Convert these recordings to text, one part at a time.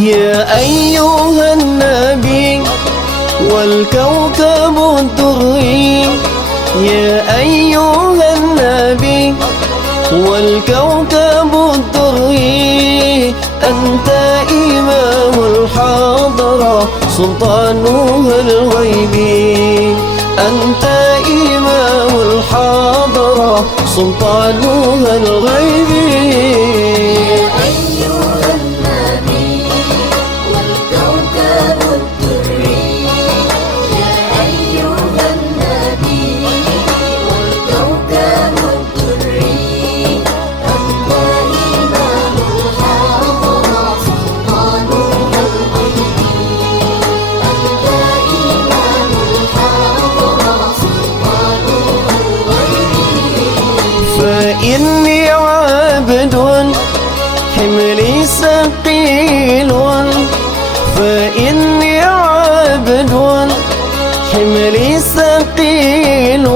يا أيها النبي والكوكب الدري، يا أيها النبي والكوكب الدري، أنت إمام الحضرة سلطانها الغيبي، أنت إمام الحضرة سلطانها الغيبي. فإني عبد حملي ثقيل، فإني عبد حملي ثقيل،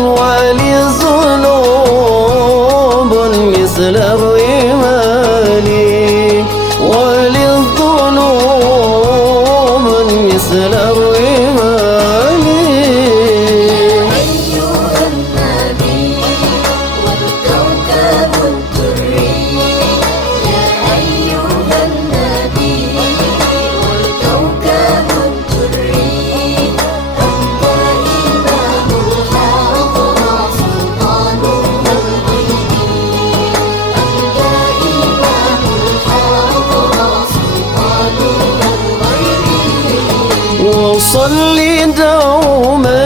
ولي ذنوب مثل الرمال، ولي الذنوب مثل الرمال. وصلي دوما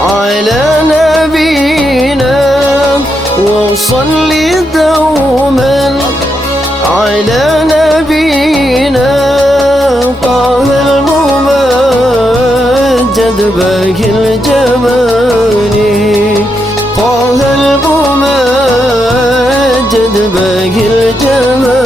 على نبينا، وصلي دوما على نبينا، طه الممجد باقي الجمال، طه الممجد باقي الجمال.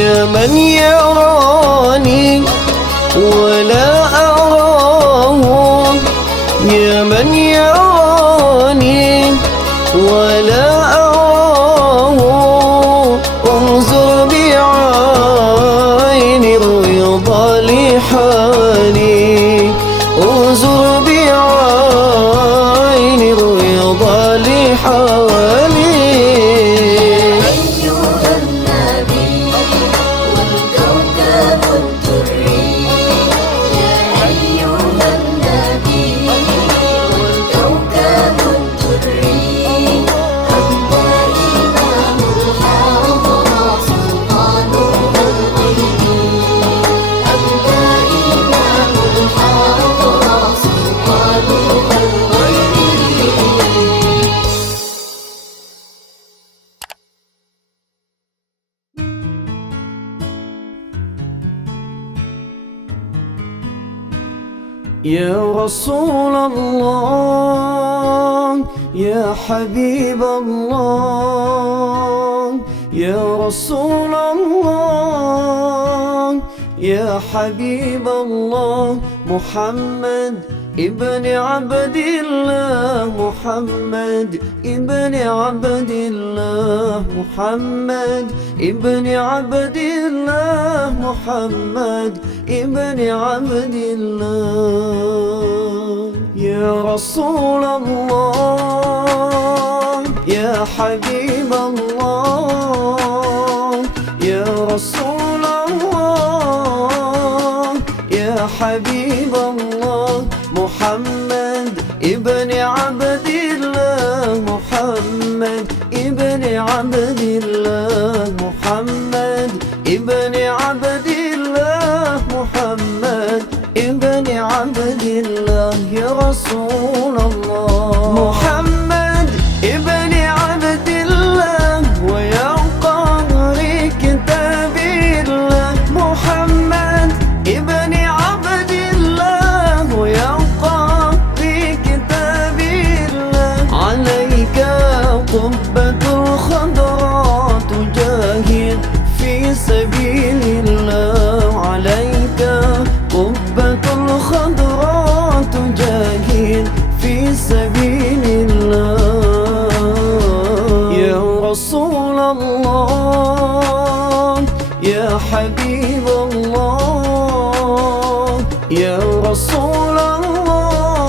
يا من يراني ولا أراه، يا من يراني ولا أراه، انظر بعين الرضا لحالي، انظر بعين الرضا لحالي. يا رسول الله يا حبيب الله، يا رسول الله يا حبيب الله، محمد ابن عبد الله، محمد ابن عبد الله، محمد ابن عبد الله، محمد ابن عبد الله. يا يا رسول الله يا حبيب الله يا رسول الله يا حبيب الله محمد ابن عبد الله محمد ابن عبد الله محمد ابن عبد الله محمد ابن عبد الله يا رسول الله محمد ابن عبد الله ويا قارئ كتاب الله محمد ابن عبد الله ويا قارئ كتاب الله عليك قبة الخضراء تجاهد في سبيل الله عليك قبة الخضراء تجاهد في سبيل الله يا رسول الله يا حبيب الله يا رسول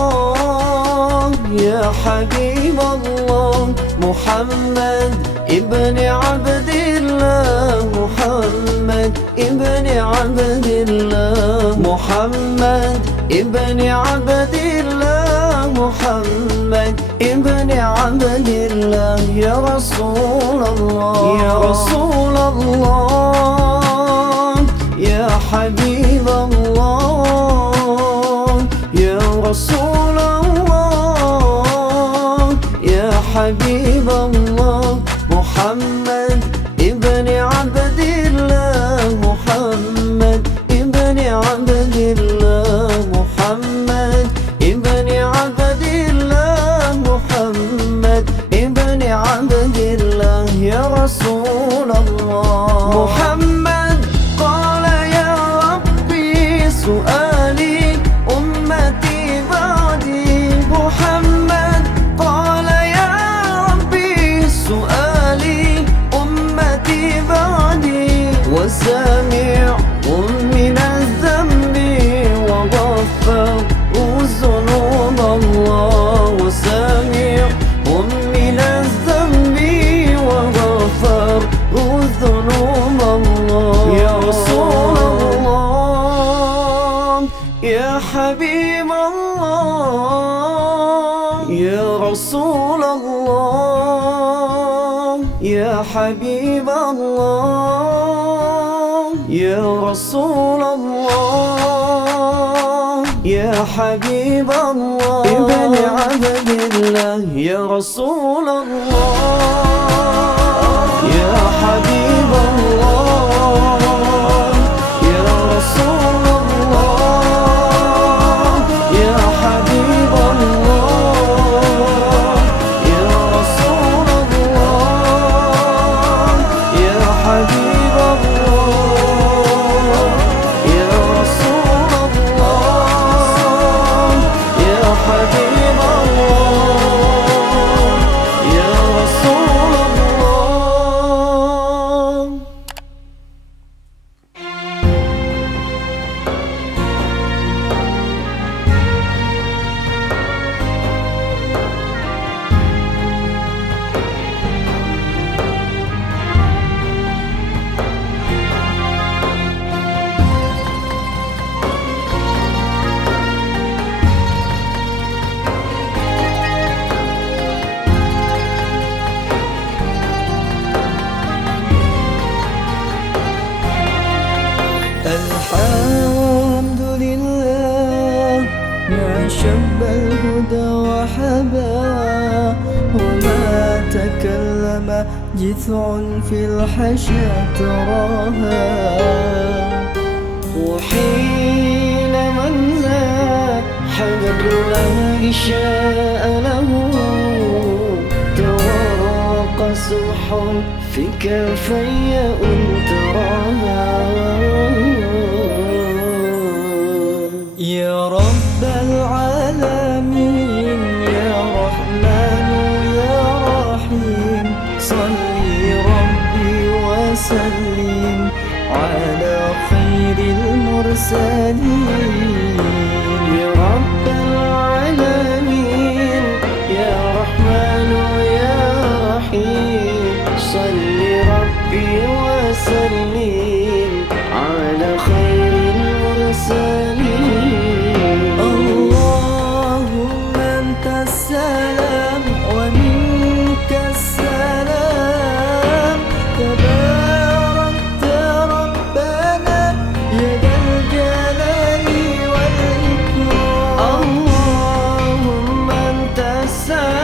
الله يا حبيب الله محمد ابن عبد الله محمد ابن عبد الله محمد ابن عبد الله محمد ابن عبد الله يا رسول الله يا رسول الله يا حبيب الله يا رسول الله يا حبيب الله محمد ابن عبد الله محمد ابن عبد الله محمد ابن عبد الله محمد ابن عبد الله يا رسول الله محمد قال يا ربي سؤالي أمتي بعدي محمد قال يا ربي سؤالي أمتي بعدي وسامع من الذنب وغفر الذنوب الله وسامع من الذنب وغفر الذنوب الله يا رسول الله يا حبيب الله يا رسول الله يا حبيب الله يا رسول الله يا حبيب الله ابن عبد الله يا رسول الله يا حبيب الله يا رسول الله يا حبيب الله يا رسول الله يا حبيب الله يا رسول الله يا حبيب الله يا رسول الله الحمد لله ما شب الهدى وحبا وما تكلم جذع في الحشا تراها وحين من ذا حمد الله شاء له تواق سبح في كفي تراها يا رب العالمين يا رحمن يا رحيم صلي ربي وسلم على خير المرسلين يا رب العالمين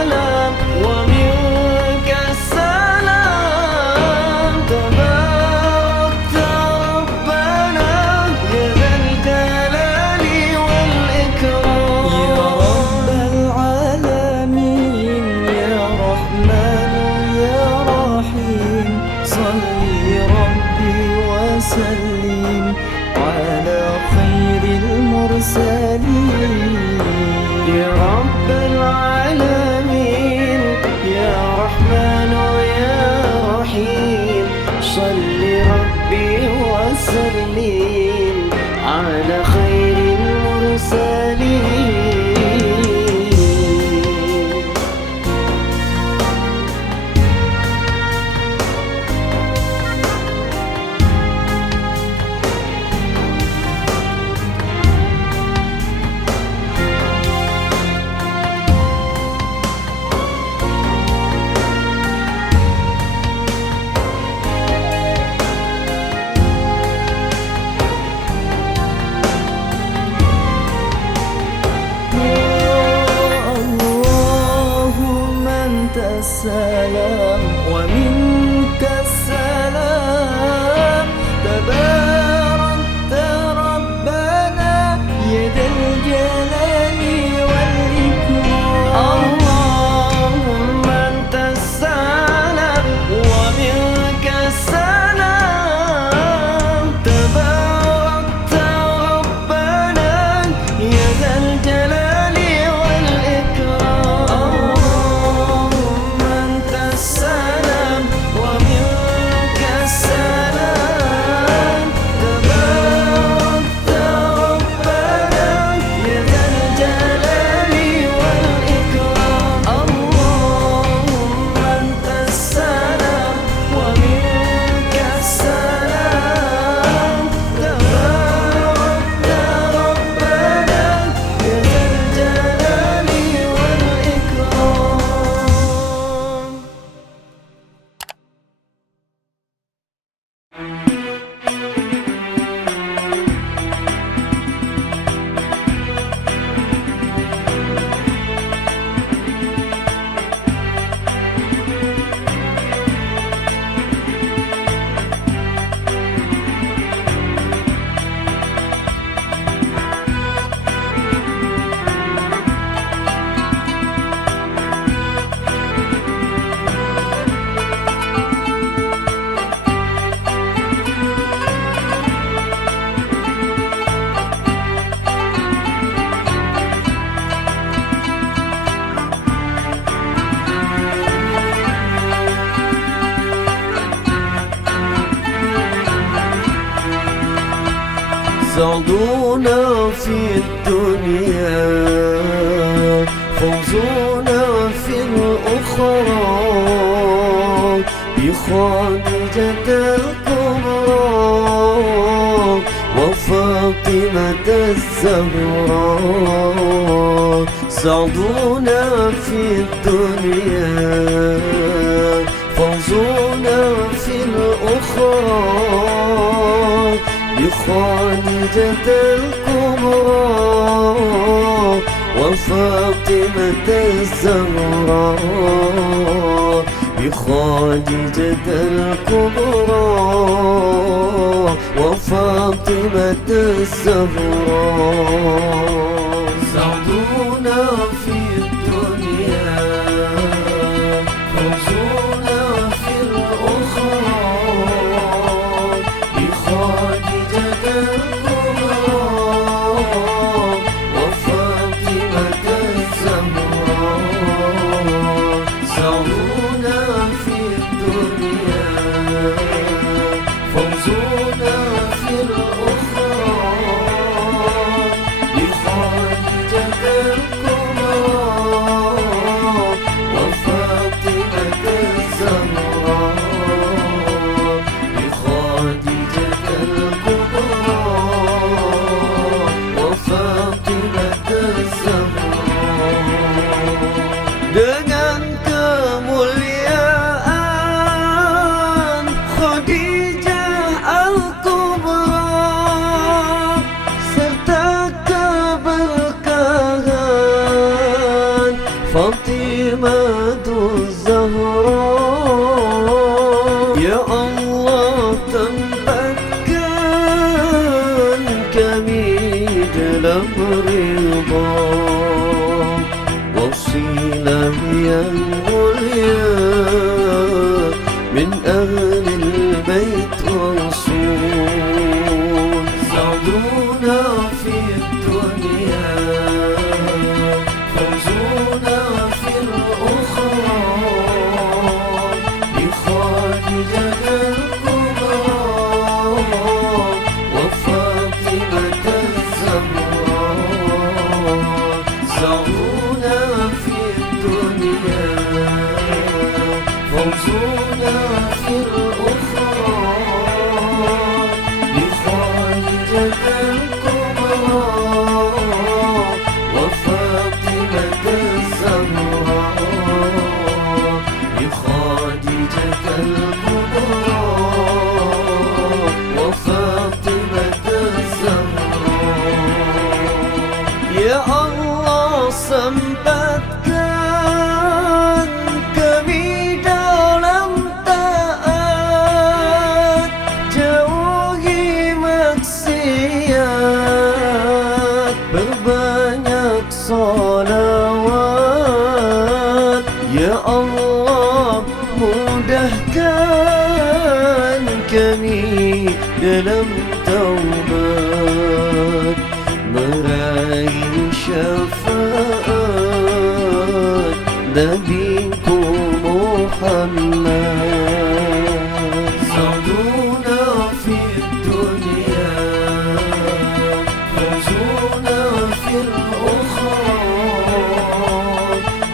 السلام ومنك السلام. تباركت ربنا يا ذا الجلال والإكرام. يا رب العالمين يا رحمن يا رحيم، صلي ربي وسلم على خير المرسلين. يا رب العالمين يا رحمن يا رحيم، صل ربي وسلم على خير المرسلين. السلام ومنك السلام. تباركت ربنا يا ذا الجلال والإكرام. اللهم أنت السلام ومنك السلام. تباركت ربنا يا ذا الجلال والإكرام. سعدنا في الدنيا فوزنا في الأخرى، بخادجة الكبرى وفاطمة الزهراء. سعدنا في الدنيا فوزنا في الأخرى، بخادجة الكبرى وفاطمة الزهراء. بخادجة الكبرى وفاطمة الزهراء. سعدنا في الدنيا فوزنا في الأخرى، بخادجة الكبرى وفاطمة الزهراء. سعدنا في الدنيا فوزنا في الأخرى، بخادجة الزهراء. Ya Allah, tempatkan kami dalam ridha, wasilah yang mulia min ahlil bait rasul. Sa'duna fi dunya, fawzuna fi al-ukhra, bi Khadijah al-kubra wa Fatimah az-Zahra. Sa'duna fi dunya, fawzuna fi al-ukhra, bi Khadijah al-kubra wa Fatimah az-Zahra. Bi Khadijah al-kubra wa Fatimah az-Zahra. Ya Allah, sempatkan kami dalam taat, jauhi maksiat, berbanyak salawat. Ya Allah, mudahkan kami dalam taubat, meraih syafaat Nabiku Muhammad. Sa'duna fi dunya, fawzuna fi al-ukhra,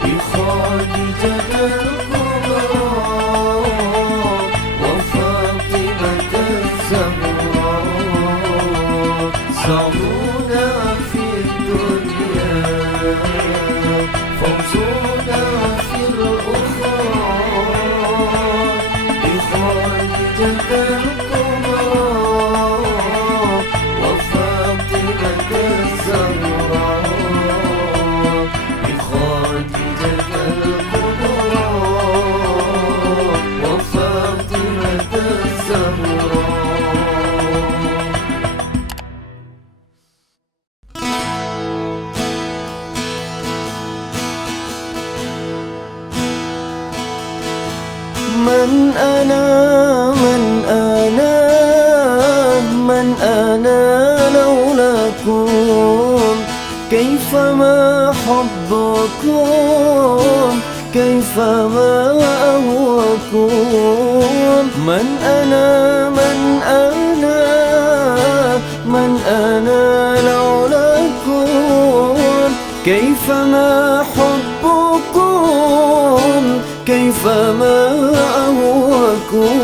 bi Khadijah al-kubra wa Fatimah az-Zahra. Sa'duna fi dunya, fawzuna fi al-ukhra, bi Khadijah al-kubra wa Fatimah az-Zahra. Bi Khadijah al-kubra wa Fatimah az-Zahra. من أنا من أنا من أنا لولاكم، كيفما حبكم كيفما أهواكم. من أنا من أنا من أنا لولاكم، كيفما حبكم كيفما أهواكم.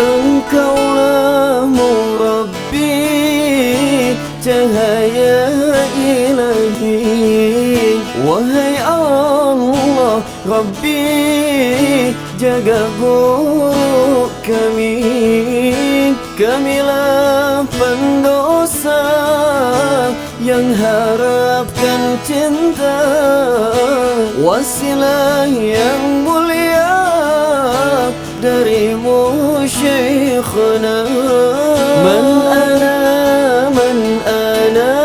Engkaulah Murabbi, cahaya ilahi. Wahai Allah Rabbi, jaga guru kami. Kamilah pendosa yang harapkan cinta, wasilah yang mulia darimu Syekhna. Man ana man ana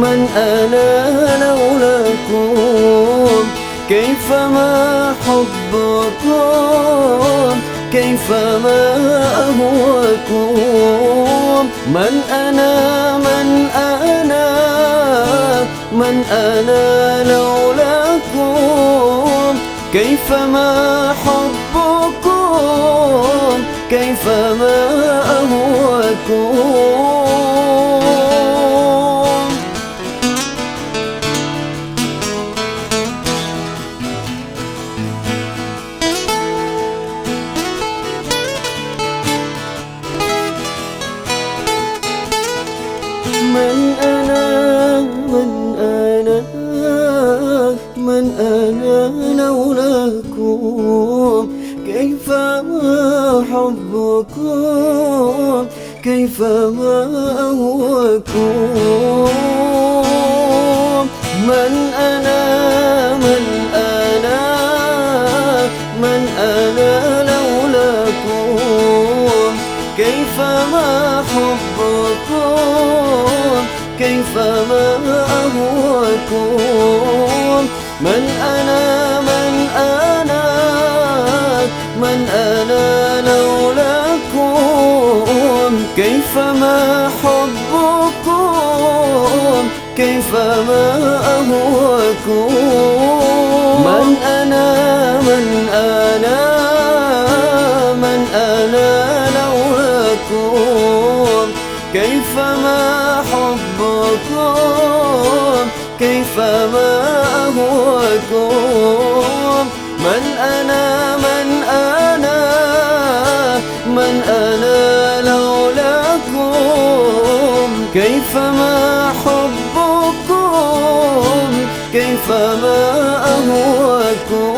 man ana laulakum, كيفما حبكم كيفما أهواكم. من أنا من أنا من أنا لولاكم، كيفما حبكم كيفما أهواكم. من أنا من أنا من من أنا لولاكم؟ كيف ما حبكم؟ كيف ما أهواكم؟ من أنا من أنا من أنا لولاكم؟ كيف ما حبكم؟ كيف ما أهواكم؟ من أنا من أنا من أنا لولاكم؟ كيف ما حبكم؟ كيف ما أهواكم؟ من أنا من أنا من أنا لولاكم؟ كيف ما حبكم؟ كيف ما أهواكم؟ من أنا من أنا من أنا لولاكم؟ كيف ما حبكم؟ كيف ما أهواكم؟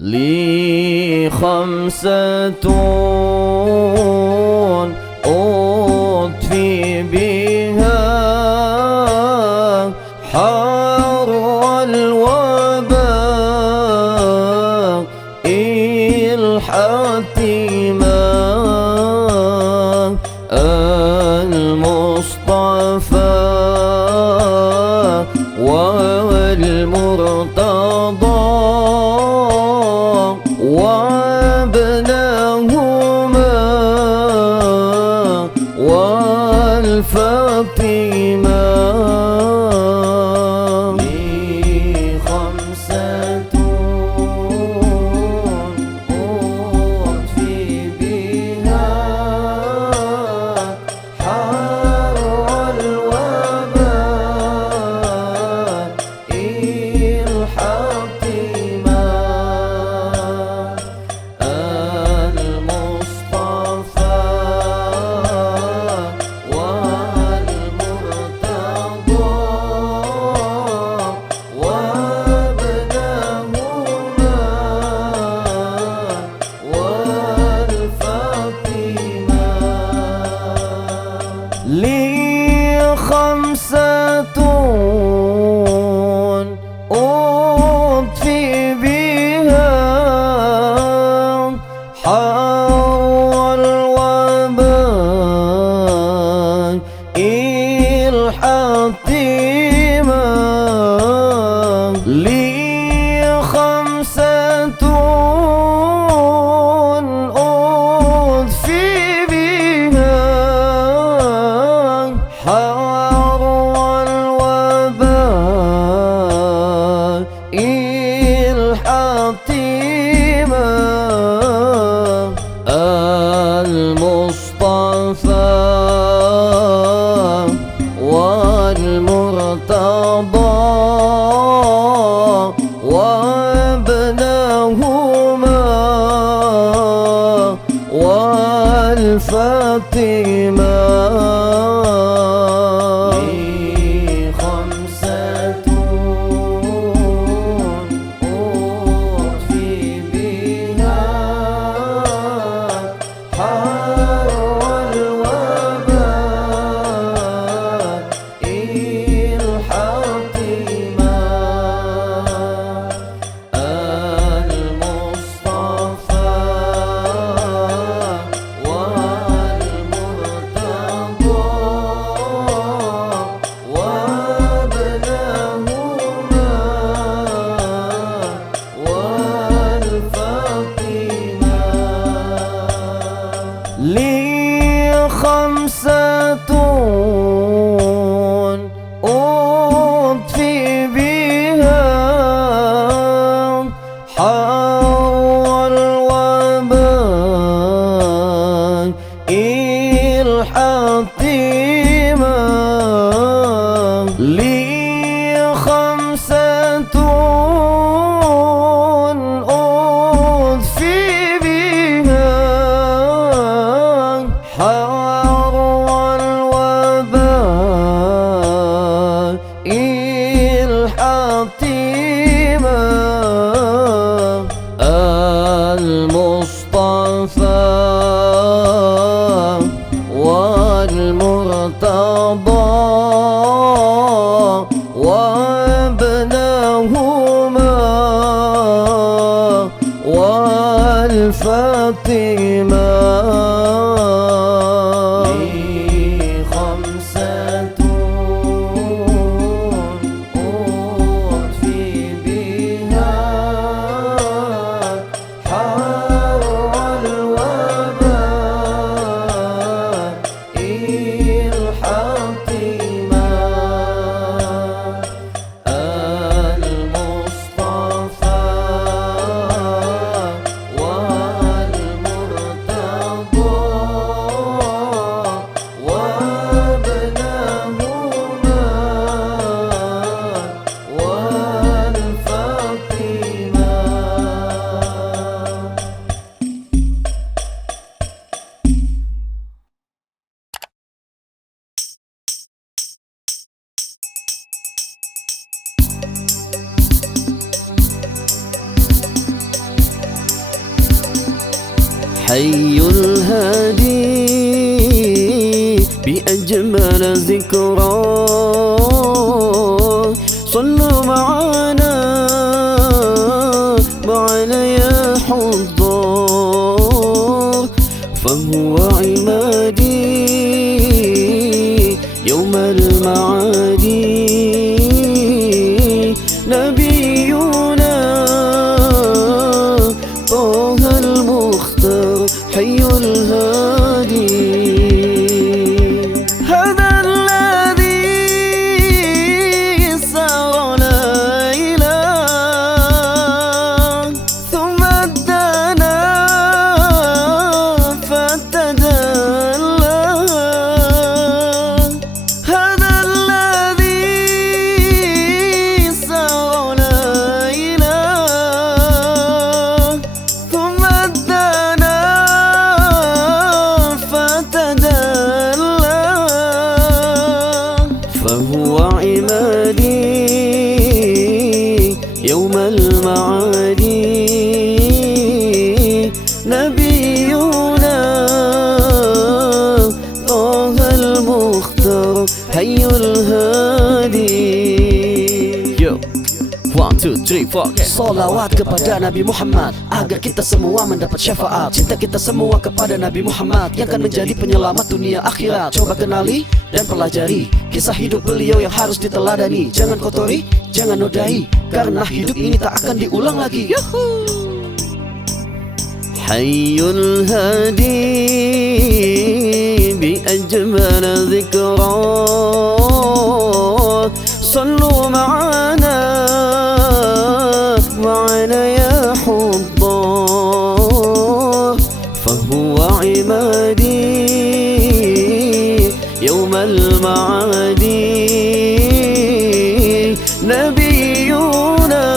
لي خمسة أطفي بها حر الوباء الحتيما المصطفى والمرتضى وابنهما والفاطمة. لي خمسة أطفي بها حر الوباء الحتيما المصطفى والمرتضى وابنهما والفاطمة. لي خمسة أطفي بها حر الوباء الحتيما. لي خمسة أطفي بها حر الوباء الحتيما المصطفى والمرتضى وابنهما والفاطمة. لي خمسة أطفي بها حر الوباء الحتيما المصطفى والمرتضى وابنهما والفاطمة. لي خمسة أطفي بها حر الوباء حطيما لي خمسة أطفي بها حر الوباء الحطيما المصطفى والمرتضى وابنهما والفاطمة. حي الهادي بأجمل ذكرى صلوا معنا يا حضار فهو عمادي يوم المعادي نبينا طه المختار حي الهادي. هذا الذي سار ليلا ثم ادانا فتدلى. هذا الذي سار ليلا ثم ادانا فتدلى فهو عمادي يوم المعادي نبينا طه المختار حي الهادي. Yo. 1, 2, 3, 4 Salawat kepada Nabi Muhammad agar kita semua mendapat syafaat. Cinta kita semua kepada Nabi Muhammad yang akan menjadi penyelamat dunia akhirat. Coba kenali dan pelajari kisah hidup beliau yang harus diteladani. Jangan kotori, jangan nodai, karena hidup ini tak akan diulang lagi. Yuhuu. حي الهادي بأجمل ذكرى صلوا معنا يا حضار فهو عمادي يوم المعادي نبينا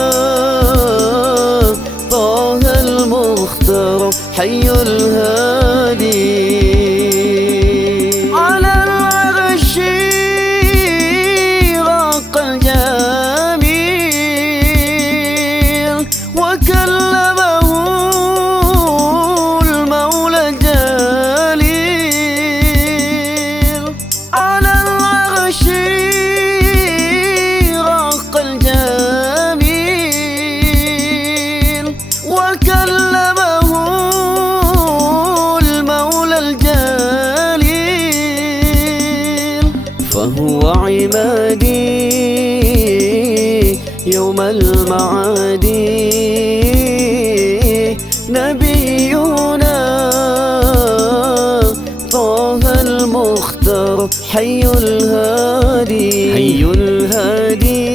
طه المختار حي الهادي. على العرش راق الجميل وكلمه المولى الجليل. على العرش راق الجميل وكلمه المولى الجليل فهو عمادي يوم المعادي نبينا طه المختار حي الهادي. حي الهادي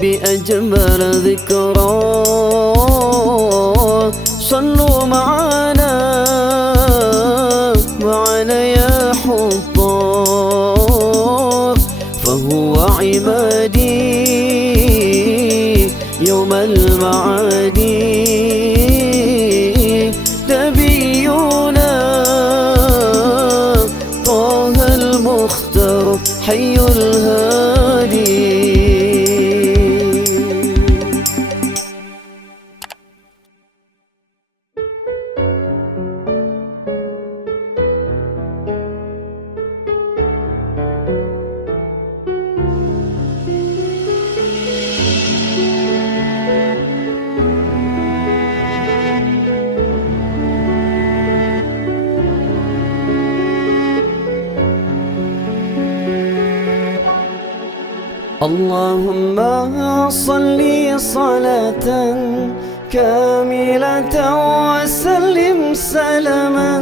بأجمل ذكرى صلوا معنا يا حضار فهو عمادي يوم المعادي نبينا طه المختار حي الهادي. اللهم صل صلاة كاملة وسلم سلاما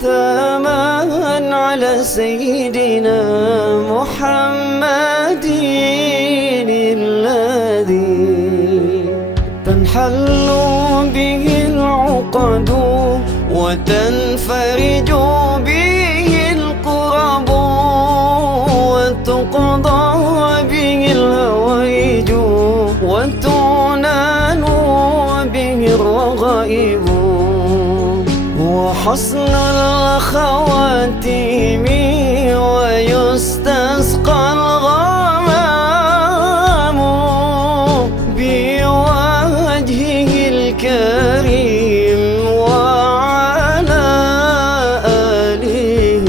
تاما على سيدنا محمد الذي تنحل به العقد وتنفرج به الكرب وتقضى به الهوائج وتعنان به الرغائب وحسن الخواتيم ويستسقى الغمام بوجهه الكريم وعلى آله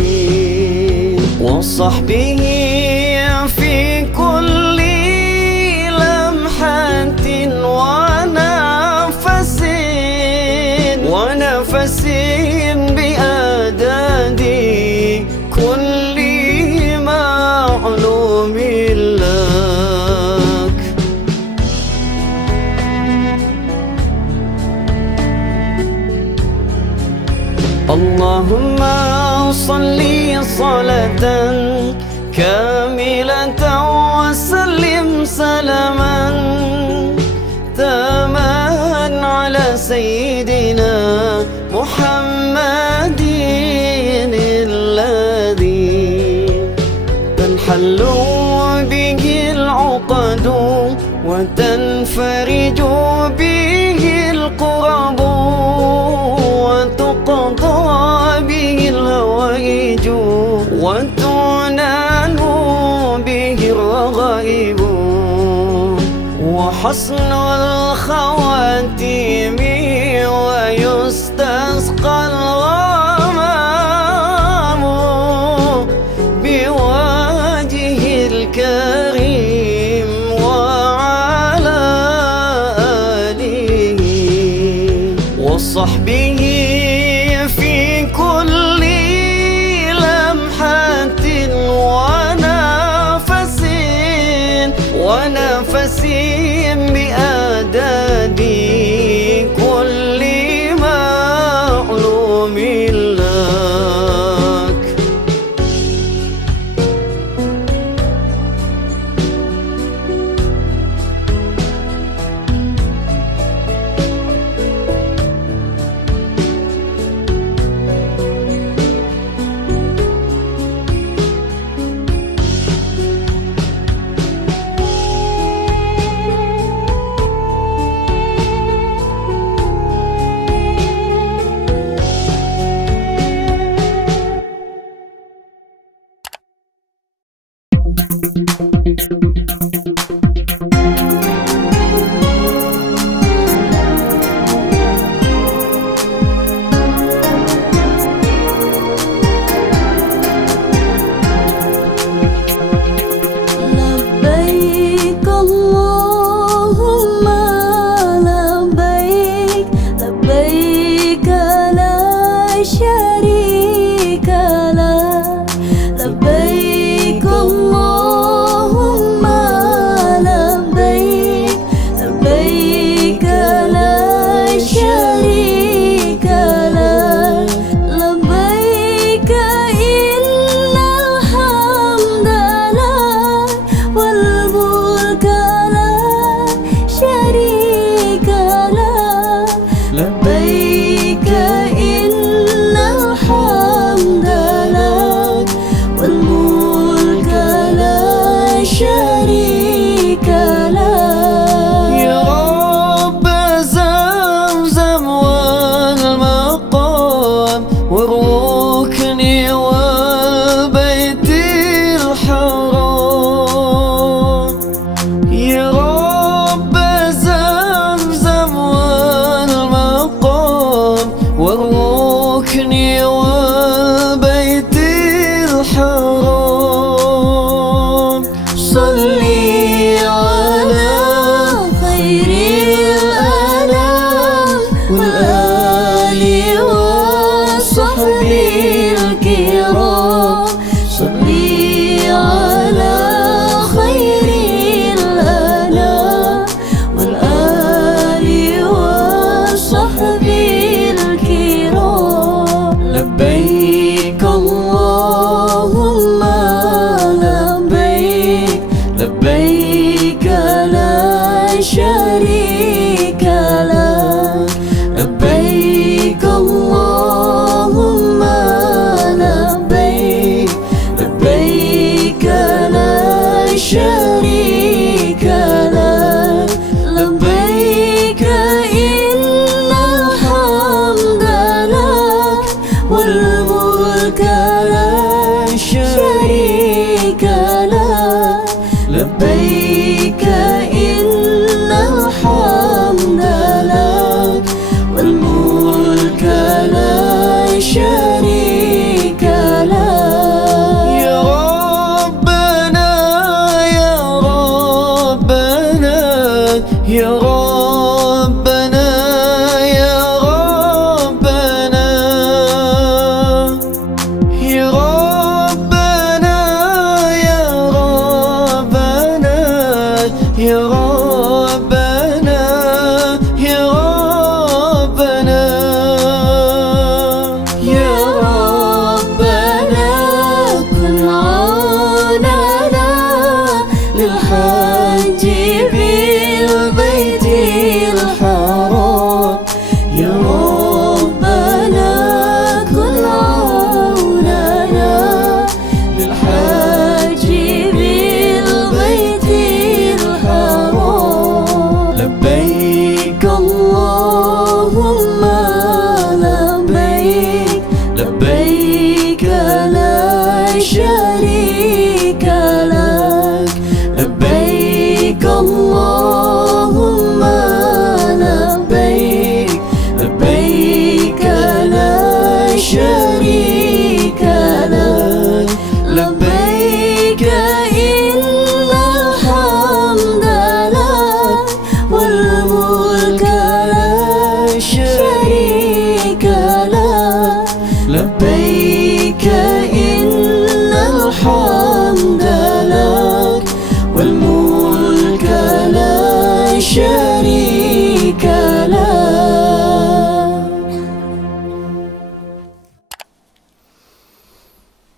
وصحبه في كل لمحة ونفس بأعداد كل معلوم لك. اللهم صل صلاة كاملة وسلم سلاما تاما على سيدنا محمد الذي تنحل به العقد وتنفرج به الكرب وتقضى به الهوائج وتعنان به الرغائب وحسن الخواتيم ويستسقى الغمام بوجهه الكريم وعلى آله وصحبه في كل لمحة ونفس بأعداد كل معلوم لك.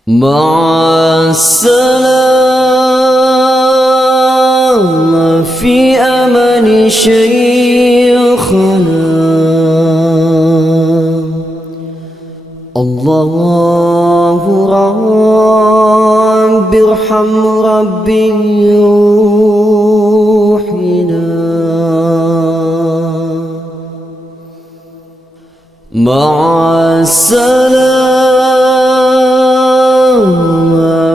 مع السلامة في أمان شيخنا. الله رب ارحم ربي روحنا. مع السلامة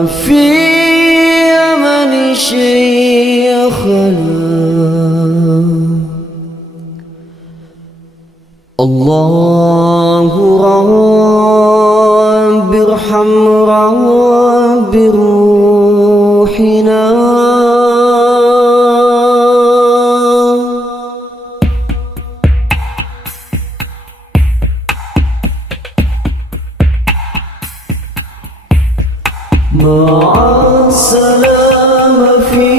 في أمان شيخنا. الله رب ارحم رب روحنا. مع السلامة في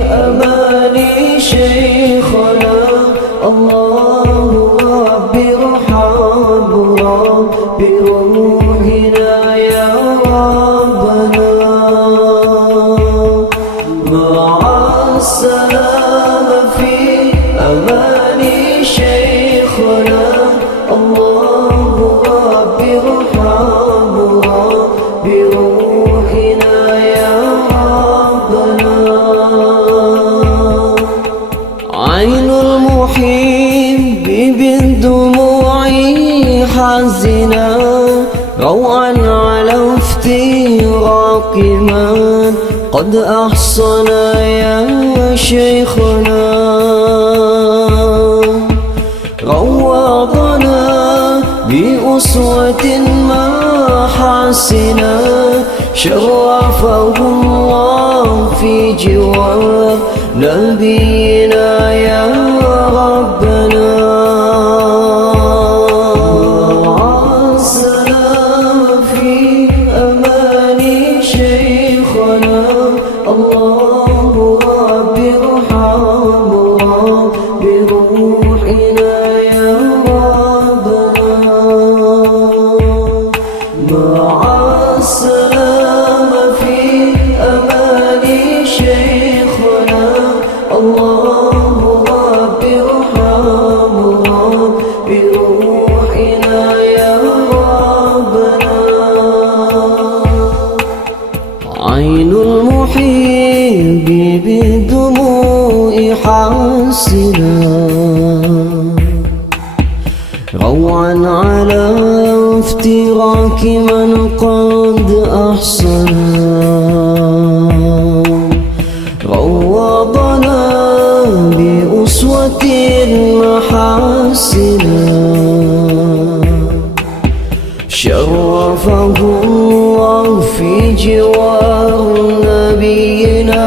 أمان شيخنا. الله رب ارحم رب روحنا يا ربنا. مع السلامة في أمان شيخنا. الله رب ارحم رب روحنا يا ربنا. عين المحب بالدموع حزنا روعا على افتراق من قد أحصنا يا شيخنا. روضنا بأسوة محاسنا شرفه الله في جوار نبينا يا ربنا. السلام في أمان شيخنا. الله رب ارحم رب روحنا يا ربنا. مع السلامة في أمان شيخنا. الله رب ارحم رب روحنا يا ربنا. عين المحب بالدموع حاسنا روعا على افتراك من قد أحصنا. روضنا بأسوة محاسنا شرفه الله في جوار نبينا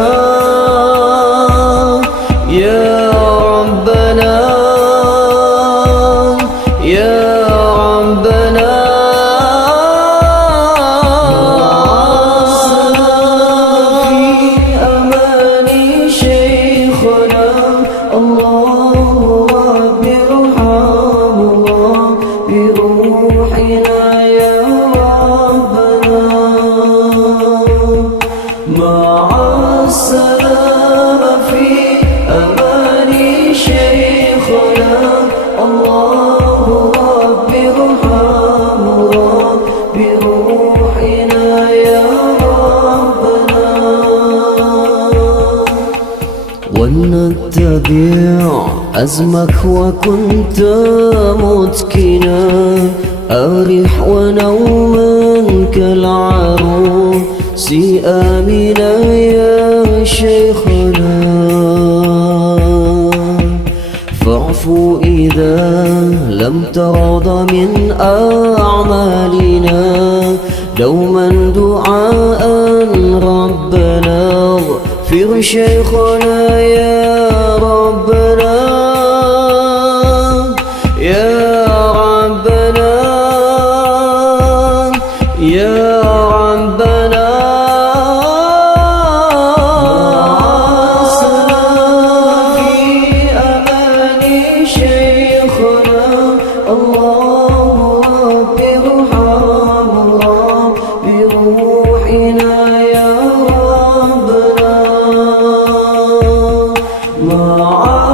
يا ربنا. يا ربنا. في أمان شيخنا. الله رب ارحم رب روحنا يا ربنا. مع السلامة في أمان شيخنا. الله رب ارحم رب روحنا يا ربنا. ولنتبع أزمك وكنت متكنا أرح ونوما كالعروس آمنا يا شيخنا. فاعفو إذا لم ترض من أعمالنا دوما دعاء ربنا. اغفر شيخنا يا ربنا. يا ربنا. يا ربنا. في أمان شيخنا. الله رب ارحم رب روحنا مع